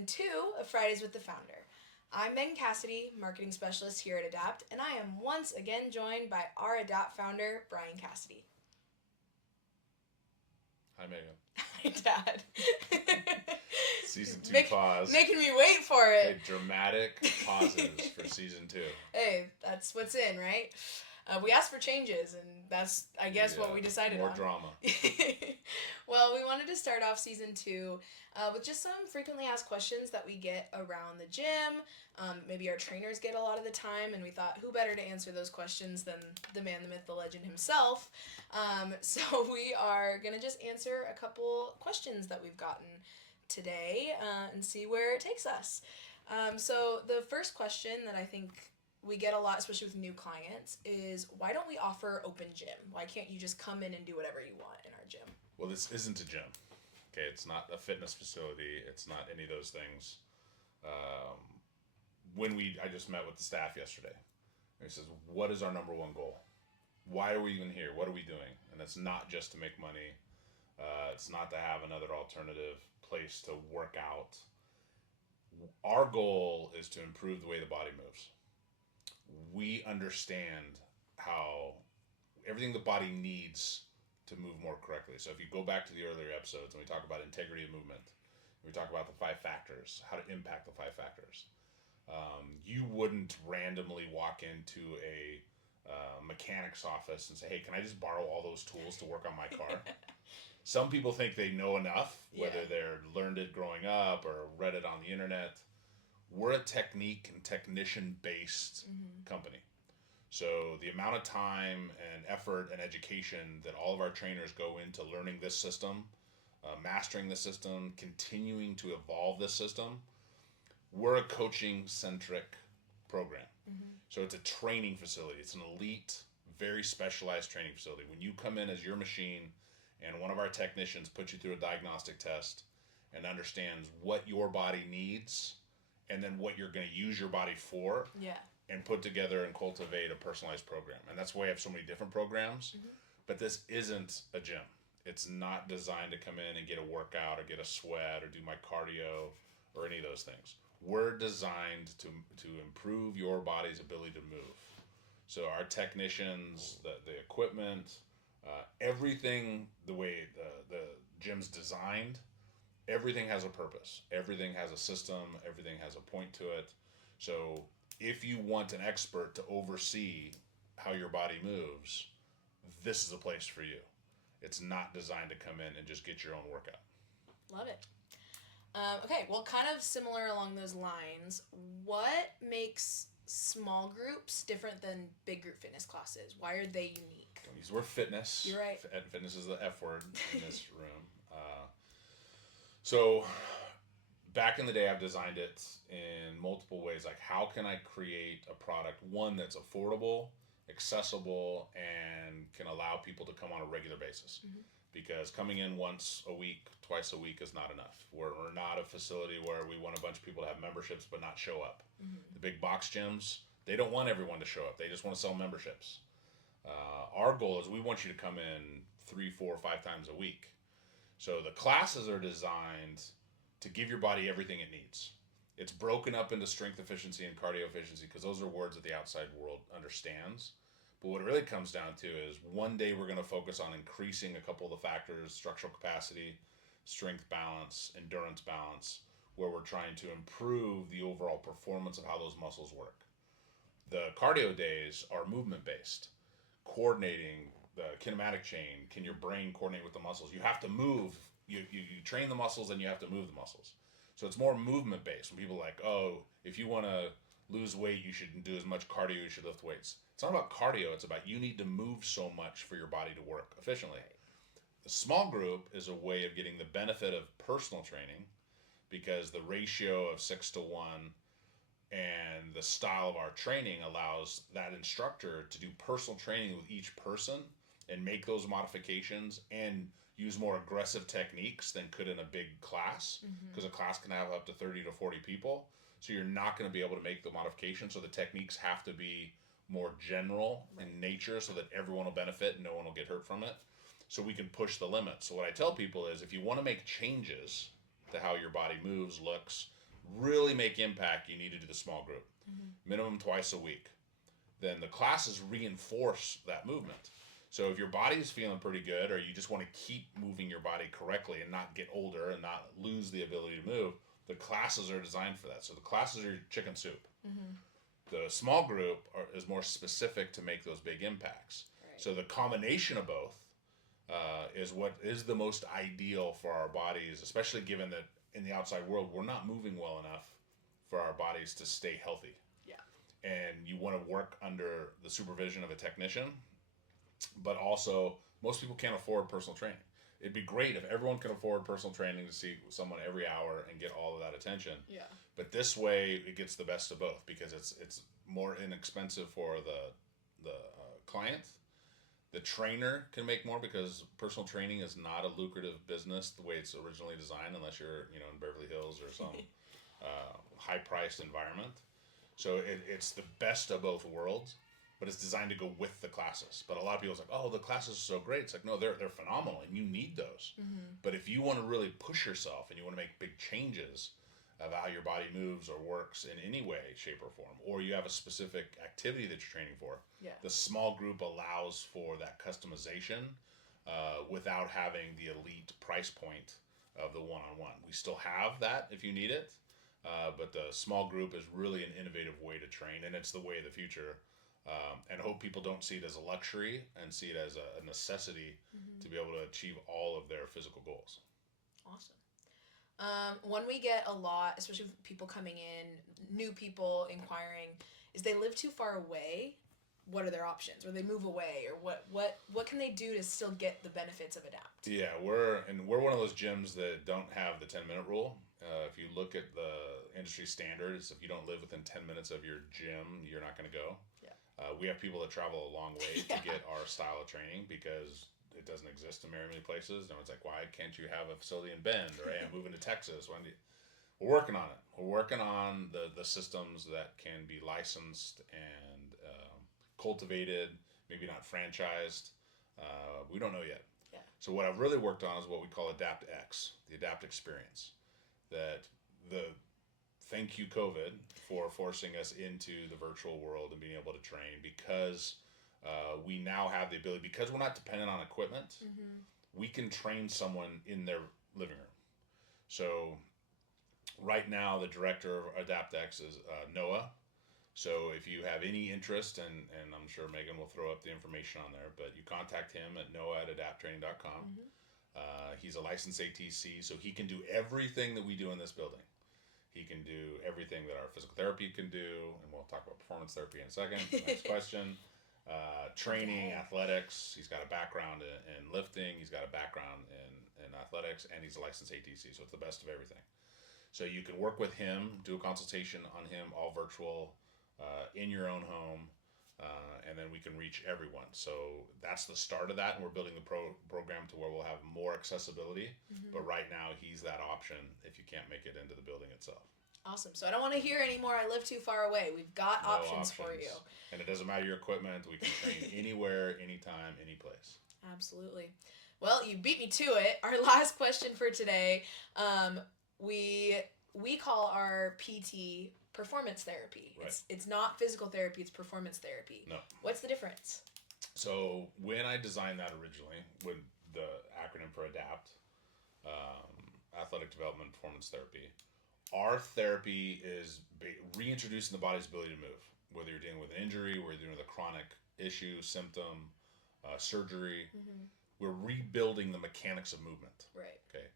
Season 2 of Fridays with the Founder. I'm Megan Cassidy, Marketing Specialist here at ADAPT, and I am once again joined by our ADAPT founder, Brian Cassidy. Hi, Megan. Hi, Dad. Season 2 pause. Making me wait for it. Okay, dramatic pauses for Season 2. Hey, that's what's in, right? We asked for changes, and that's, I guess, what we decided more on. drama. Well, we wanted to start off Season 2 with just some frequently asked questions that we get around the gym. Maybe our trainers get a lot of the time, and we thought, who better to answer those questions than the man, the myth, the legend himself? So we are going to just answer a couple questions that we've gotten today and see where it takes us. So the first question that I think we get a lot, especially with new clients, is why don't we offer open gym? Why can't you just come in and do whatever you want in our gym? Well, this isn't a gym. Okay, it's not a fitness facility. It's not any of those things. I just met with the staff yesterday. And he says, what is our number one goal? Why are we even here? What are we doing? And it's not just to make money. It's not to have another alternative place to work out. Our goal is to improve the way the body moves. We understand how everything the body needs to move more correctly. So if you go back to the earlier episodes and we talk about integrity of movement, we talk about the 5 factors, how to impact the 5 factors. You wouldn't randomly walk into a mechanic's office and say, hey, can I just borrow all those tools to work on my car? Some people think they know enough, whether they're learned it growing up or read it on the internet. We're a technique and technician-based company. So the amount of time and effort and education that all of our trainers go into learning this system, mastering the system, continuing to evolve this system, we're a coaching-centric program. So it's a training facility. It's an elite, very specialized training facility. When you come in as your machine and one of our technicians puts you through a diagnostic test and understands what your body needs and then what you're going to use your body for, and put together and cultivate a personalized program. And that's why we have so many different programs. But this isn't a gym. It's not designed to come in and get a workout or get a sweat or do my cardio or any of those things. We're designed to improve your body's ability to move. So our technicians, the equipment, everything, the way the gym's designed, everything has a purpose. Everything has a system. Everything has a point to it. So if you want an expert to oversee how your body moves, this is a place for you. It's not designed to come in and just get your own workout. Love it. Okay, well, kind of similar along those lines, what makes small groups different than big group fitness classes? Why are they unique? Don't use the word fitness. You're right. Fitness is the F word in this room. So back in the day, I've designed it in multiple ways. Like, how can I create a product, one that's affordable, accessible, and can allow people to come on a regular basis? Because coming in once a week, twice a week is not enough. We're not a facility where we want a bunch of people to have memberships but not show up. The big box gyms, they don't want everyone to show up. They just want to sell memberships. Our goal is we want you to come in 3, 4, 5 times a week. So the classes are designed to give your body everything it needs. It's broken up into strength efficiency and cardio efficiency because those are words that the outside world understands. But what it really comes down to is one day we're going to focus on increasing a couple of the factors, structural capacity, strength balance, endurance balance, where we're trying to improve the overall performance of how those muscles work. The cardio days are movement-based, coordinating the kinematic chain. Can your brain coordinate with the muscles? You have to move. You train the muscles and you have to move the muscles. So it's more movement-based. When people are like, oh, if you want to lose weight, you shouldn't do as much cardio, you should lift weights. It's not about cardio, it's about you need to move so much for your body to work efficiently. The small group is a way of getting the benefit of personal training because the ratio of 6-1 and the style of our training allows that instructor to do personal training with each person and make those modifications and use more aggressive techniques than could in a big class because a class can have up to 30 to 40 people. So you're not going to be able to make the modifications. So the techniques have to be more general in nature so that everyone will benefit and no one will get hurt from it. So we can push the limits. So what I tell people is if you want to make changes to how your body moves, looks, really make impact, you need to do the small group, minimum twice a week. Then the classes reinforce that movement. So if your body is feeling pretty good, or you just want to keep moving your body correctly and not get older and not lose the ability to move, the classes are designed for that. So the classes are your chicken soup. The small group is more specific to make those big impacts. Right. So the combination of both is what is the most ideal for our bodies, especially given that in the outside world we're not moving well enough for our bodies to stay healthy. Yeah. And you want to work under the supervision of a technician, but also most people can't afford personal training. It'd be great if everyone could afford personal training to see someone every hour and get all of that attention. Yeah. But this way, it gets the best of both because it's more inexpensive for the client. The trainer can make more because personal training is not a lucrative business the way it's originally designed, unless you're in Beverly Hills or some high priced environment. So it's the best of both worlds, but it's designed to go with the classes. But a lot of people are like, oh, the classes are so great. It's like, no, they're phenomenal, and you need those. But if you want to really push yourself and you want to make big changes of how your body moves or works in any way, shape, or form, or you have a specific activity that you're training for, the small group allows for that customization without having the elite price point of the one-on-one. We still have that if you need it, but the small group is really an innovative way to train, and it's the way of the future. And I hope people don't see it as a luxury and see it as a necessity to be able to achieve all of their physical goals. Awesome. One we get a lot, especially with people coming in, new people inquiring, is they live too far away. What are their options? Or they move away, or what can they do to still get the benefits of ADAPT? Yeah, we're one of those gyms that don't have the 10-minute rule. If you look at the industry standards, if you don't live within 10 minutes of your gym, you're not going to go. Yeah. We have people that travel a long way to get our style of training because it doesn't exist in very many places. No one's like, why can't you have a facility in Bend? Or, hey, I'm moving to Texas. We're working on it. We're working on the systems that can be licensed and cultivated, maybe not franchised. We don't know yet. Yeah. So what I've really worked on is what we call ADAPTX, the ADAPT experience. That thank you COVID for forcing us into the virtual world and being able to train, because we now have the ability, because we're not dependent on equipment, we can train someone in their living room. So right now the director of ADAPTX is Noah. So if you have any interest, and I'm sure Megan will throw up the information on there, but you contact him at noah@adapttraining.com. He's a licensed ATC, so he can do everything that we do in this building. He can do everything that our physical therapy can do, and we'll talk about performance therapy in a second. Next question. Training, athletics. He's got a background in lifting. He's got a background in athletics, and he's a licensed ATC, so it's the best of everything. So you can work with him, do a consultation on him, all virtual, in your own home, and then we can reach everyone. So that's the start of that, and we're building the program to where we'll have more accessibility. But right now, he's that option if you can't make it into the building itself. Awesome. So I don't want to hear anymore, I live too far away. We've got options for you. And it doesn't matter your equipment. We can train anywhere, anytime, any place. Absolutely. Well, you beat me to it. Our last question for today, we call our PT performance therapy. Right. It's not physical therapy, it's performance therapy. No. What's the difference? So when I designed that originally, with the acronym for ADAPT, Athletic Development Performance Therapy, our therapy is reintroducing the body's ability to move. Whether you're dealing with an injury, whether you're dealing with a chronic issue, symptom, surgery, we're rebuilding the mechanics of movement. Right. Okay.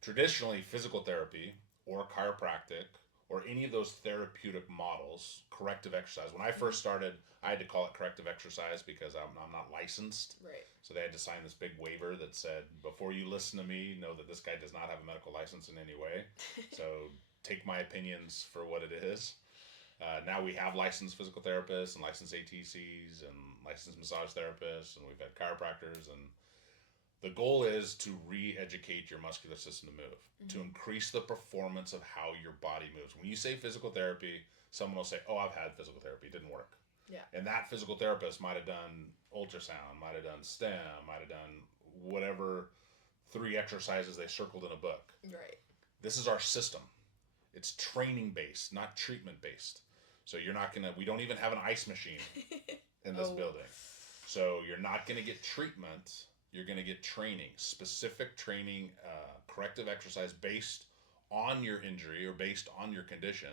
Traditionally, physical therapy or chiropractic or any of those therapeutic models, corrective exercise. When I first started, I had to call it corrective exercise because I'm not licensed. Right. So they had to sign this big waiver that said, before you listen to me, know that this guy does not have a medical license in any way. So take my opinions for what it is. Now we have licensed physical therapists and licensed ATCs and licensed massage therapists, and we've had chiropractors, and the goal is to re-educate your muscular system to move, to increase the performance of how your body moves. When you say physical therapy, someone will say, oh, I've had physical therapy, it didn't work. Yeah. And that physical therapist might have done ultrasound, might have done STEM, might have done whatever 3 exercises they circled in a book. Right. This is our system. It's training based, not treatment based. So we don't even have an ice machine in this building. So you're not gonna get treatment. You're gonna get training, specific training, corrective exercise based on your injury or based on your condition,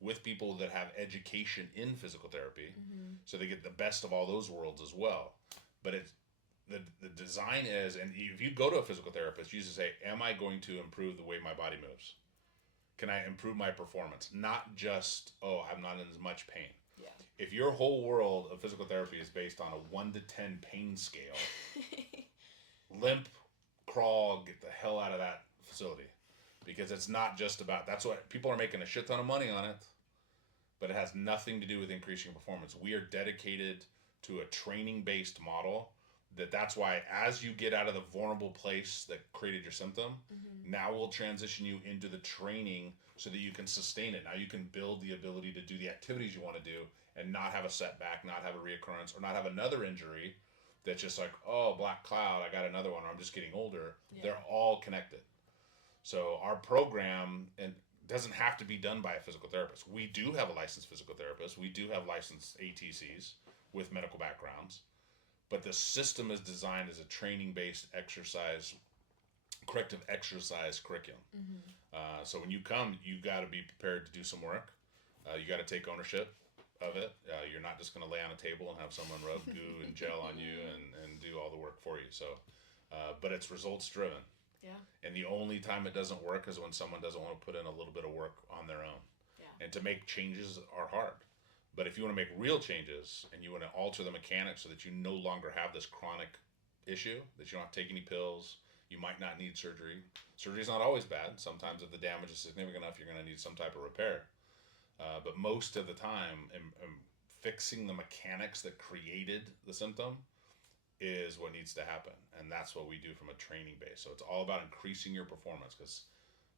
with people that have education in physical therapy. So they get the best of all those worlds as well. But the design is, and if you go to a physical therapist, you just say, am I going to improve the way my body moves? Can I improve my performance? Not just, I'm not in as much pain. Yeah. If your whole world of physical therapy is based on a 1 to 10 pain scale, limp, crawl, get the hell out of that facility. Because it's not just about, that's what people are making a shit ton of money on it, but it has nothing to do with increasing performance. We are dedicated to a training based model. That's why as you get out of the vulnerable place that created your symptom, now we'll transition you into the training so that you can sustain it. Now you can build the ability to do the activities you want to do and not have a setback, not have a reoccurrence, or not have another injury that's just like, oh, black cloud, I got another one, or I'm just getting older. Yeah. They're all connected. So our program doesn't have to be done by a physical therapist. We do have a licensed physical therapist. We do have licensed ATCs with medical backgrounds. But the system is designed as a training-based exercise, corrective exercise curriculum. So when you come, you got to be prepared to do some work. You got to take ownership of it. You're not just going to lay on a table and have someone rub goo and gel on you and do all the work for you. So, but it's results driven. Yeah. And the only time it doesn't work is when someone doesn't want to put in a little bit of work on their own. Yeah. And to make changes are hard. But if you want to make real changes and you want to alter the mechanics so that you no longer have this chronic issue, that you don't have to take any pills, you might not need surgery. Surgery is not always bad. Sometimes if the damage is significant enough, you're going to need some type of repair. But most of the time, fixing the mechanics that created the symptom is what needs to happen. And that's what we do from a training base. So it's all about increasing your performance, because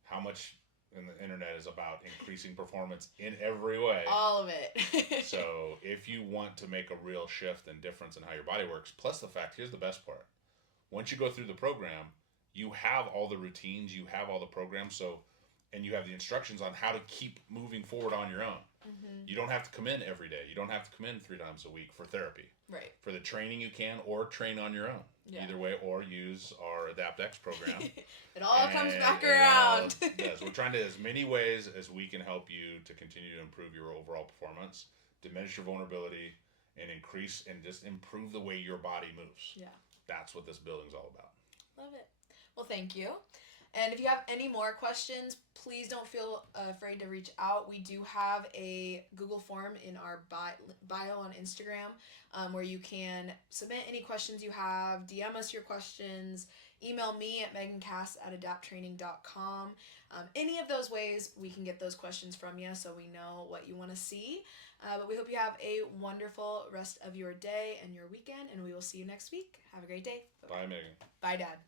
how much in the internet is about increasing performance in every way. All of it. So if you want to make a real shift and difference in how your body works, plus the fact, here's the best part. Once you go through the program, you have all the routines, you have all the programs, and you have the instructions on how to keep moving forward on your own. You don't have to come in every day. You don't have to come in 3 times a week for therapy. Right. For the training you can, or train on your own. Yeah. Either way, or use our ADAPTX program. It all comes back around. Yes, we're trying to, as many ways as we can help you to continue to improve your overall performance, diminish your vulnerability, and increase and just improve the way your body moves. Yeah. That's what this building's all about. Love it. Well, thank you. And if you have any more questions, please don't feel afraid to reach out. We do have a Google form in our bio on Instagram where you can submit any questions you have, DM us your questions, email me at megancass@adapttraining.com. Any of those ways we can get those questions from you so we know what you want to see. But we hope you have a wonderful rest of your day and your weekend, and we will see you next week. Have a great day. Bye, Megan. Bye, Dad.